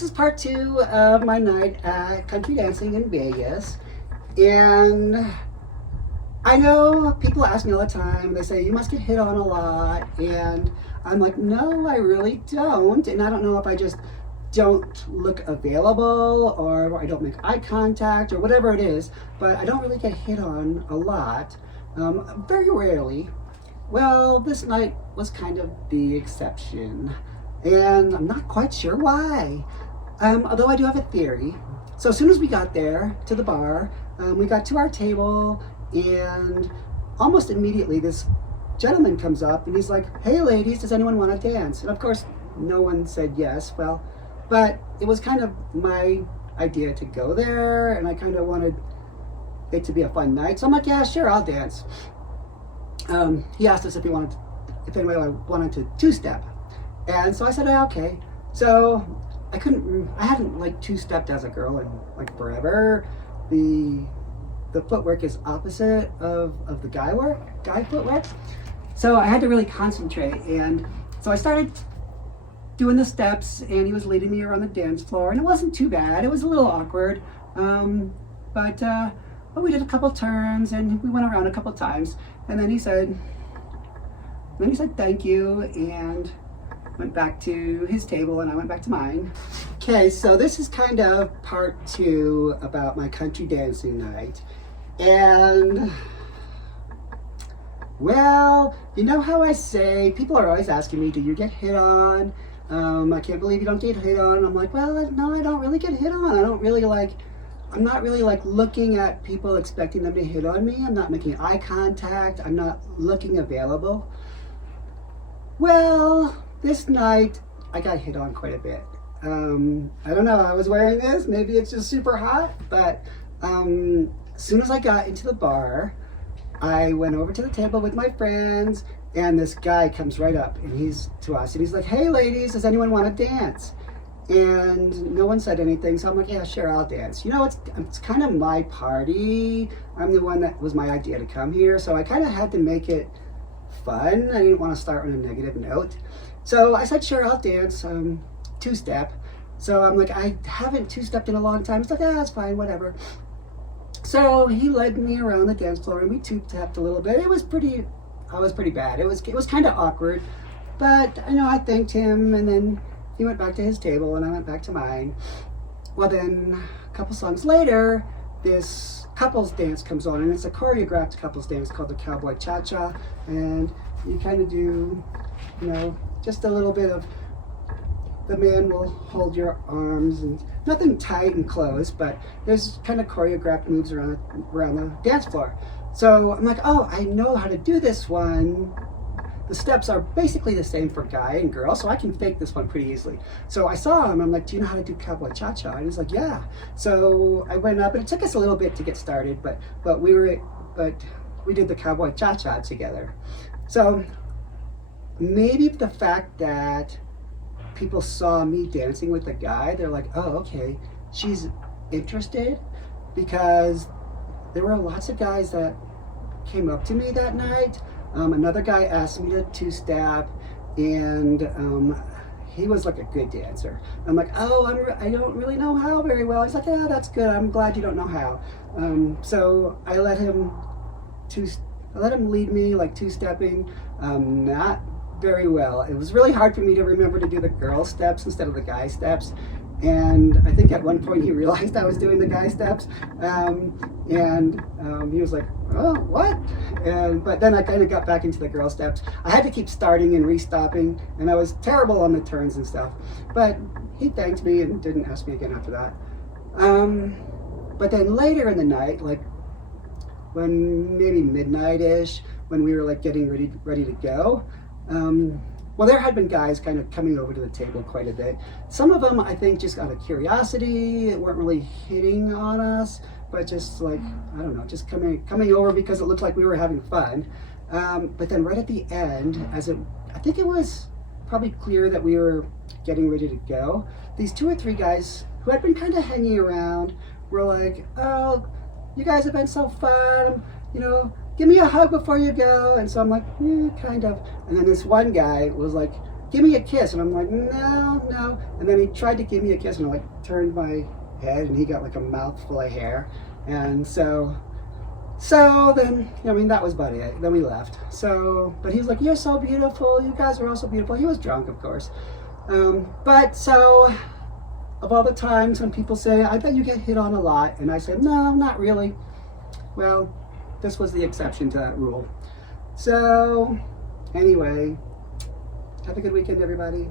This is part 2 of my night at country dancing in Vegas. And I know people ask me all the time, they say, you must get hit on a lot. And I'm like, no, I really don't. And I don't know if I just don't look available or I don't make eye contact or whatever it is, but I don't really get hit on a lot, very rarely. Well, this night was kind of the exception, and I'm not quite sure why, although I do have a theory. So as soon as we got there to the bar, we got to our table, and almost immediately this gentleman comes up and he's like, hey ladies, does anyone want to dance? And of course, no one said yes. Well, but it was kind of my idea to go there, and I kind of wanted it to be a fun night. So I'm like, yeah, sure, I'll dance. He asked us if anybody wanted to two-step. And so I said, oh, okay. So I hadn't like two-stepped as a girl in like forever. The footwork is opposite of the guy footwork. So I had to really concentrate. And so I started doing the steps, and he was leading me around the dance floor, and it wasn't too bad. It was a little awkward. But we did a couple turns, and we went around a couple times. And then he said thank you, and went back to his table, and I went back to mine. Okay, so this is kind of part 2 about my country dancing night. And well, you know how I say, people are always asking me, do you get hit on? I can't believe you don't get hit on. I'm like, well, no, I don't really get hit on. I'm not really like looking at people expecting them to hit on me. I'm not making eye contact. I'm not looking available. Well, this night I got hit on quite a bit. I don't know, I was wearing this, maybe it's just super hot, but as soon as I got into the bar, I went over to the table with my friends, and this guy comes right up and he's like, hey ladies, does anyone want to dance? And no one said anything, so I'm like, yeah, sure, I'll dance. You know, it's kind of my party. I'm the one that was my idea to come here, so I kind of had to make it fun. I didn't want to start on a negative note. So I said, sure, I'll dance, two-step. So I'm like, I haven't two-stepped in a long time. He's like, yeah, that's fine, whatever. So he led me around the dance floor, and we two-stepped a little bit. I was pretty bad. It was kind of awkward, but I thanked him, and then he went back to his table, and I went back to mine. Well, then a couple songs later, this couples dance comes on, and it's a choreographed couples dance called the Cowboy Cha-Cha, and you kind of do, just a little bit of, the man will hold your arms, and nothing tight and close, but there's kind of choreographed moves around the dance floor. So I'm like, oh, I know how to do this one. The steps are basically the same for guy and girl, so I can fake this one pretty easily. So I saw him, I'm like, do you know how to do Cowboy Cha-Cha? And he's like, yeah. So I went up, and it took us a little bit to get started, but we did the Cowboy Cha-Cha together. So maybe the fact that people saw me dancing with the guy, they're like, oh, okay, she's interested, because there were lots of guys that came up to me that night. Another guy asked me to two-step, and he was like a good dancer. I'm like, oh, I don't really know how very well. He's like, yeah, that's good. I'm glad you don't know how. So I let him lead me like two-stepping, not very well. It was really hard for me to remember to do the girl steps instead of the guy steps. And I think at one point he realized I was doing the guy steps, and he was like, oh, what? But then I kind of got back into the girl steps. I had to keep starting and restopping, and I was terrible on the turns and stuff. But he thanked me and didn't ask me again after that. But then later in the night, like when maybe midnight-ish, when we were like getting ready to go, well, there had been guys kind of coming over to the table quite a bit. Some of them, I think, just out of curiosity, weren't really hitting on us, but just like, I don't know, just coming over because it looked like we were having fun. But then right at the end, I think it was probably clear that we were getting ready to go, these 2 or 3 guys who had been kind of hanging around were like, oh, you guys have been so fun, give me a hug before you go. And so I'm like, kind of. And then this one guy was like give me a kiss. And I'm like, no, no. And then he tried to give me a kiss, and I like turned my head, and he got like a mouthful of hair. And so then, I mean, that was about it. Then we left. So, but he was like, you're so beautiful. You guys are all so beautiful. He was drunk, of course. But so, of all the times when people say, I bet you get hit on a lot, and I said, no, not really. Well, this was the exception to that rule. So, anyway, have a good weekend, everybody.